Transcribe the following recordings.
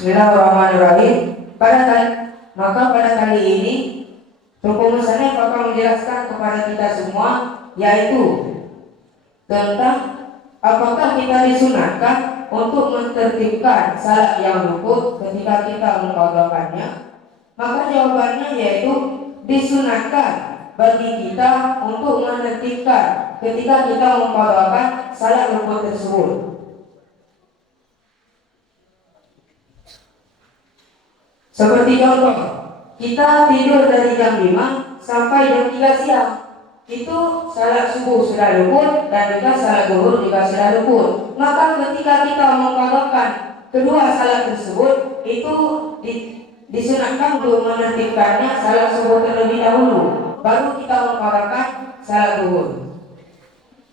Bismillahirrahmanirrahim. Maka pada kali ini rumusannya bakal menjelaskan kepada kita semua, yaitu tentang apakah kita disunahkan untuk mentertibkan salat yang luput ketika kita mengqadhakannya. Maka jawabannya yaitu disunahkan bagi kita untuk menertibkan ketika kita mengqadhakan salat luput tersebut. Seperti contoh, kita tidur dari jam 5 sampai jam 3 siang. Itu salat subuh sudah luput dan juga salat zuhur juga sudah luput. Maka ketika kita mengqadhakan kedua salat tersebut, itu disunahkan untuk menertibkannya salat subuh terlebih dahulu, baru kita mengqadhakan salat zuhur.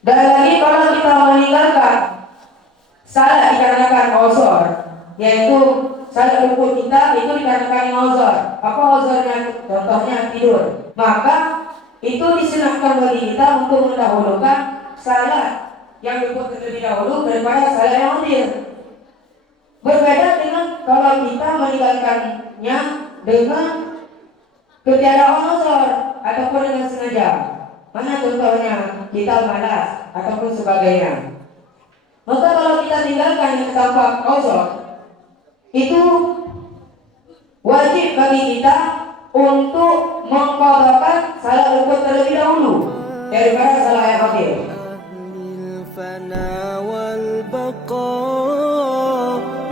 Dan lagi kalau kita meninggalkan salat dikarenakan uzur, yaitu salat luput kita itu dikarenakan uzur. Apa uzurnya? Contohnya tidur. Maka itu disunahkan bagi kita untuk mendahulukan salat yang luput terlebih dahulu daripada salat yang hadir. Berbeda dengan kalau kita meninggalkannya dengan ketiadaan uzur ataupun dengan sengaja. Mana contohnya? Kita malas ataupun sebagainya. Maka kalau kita tinggalkan tanpa uzur, itu wajib bagi kita untuk mengqadhakan salat luput terlebih dahulu daripada salat yang hadir.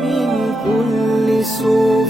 من كل سوء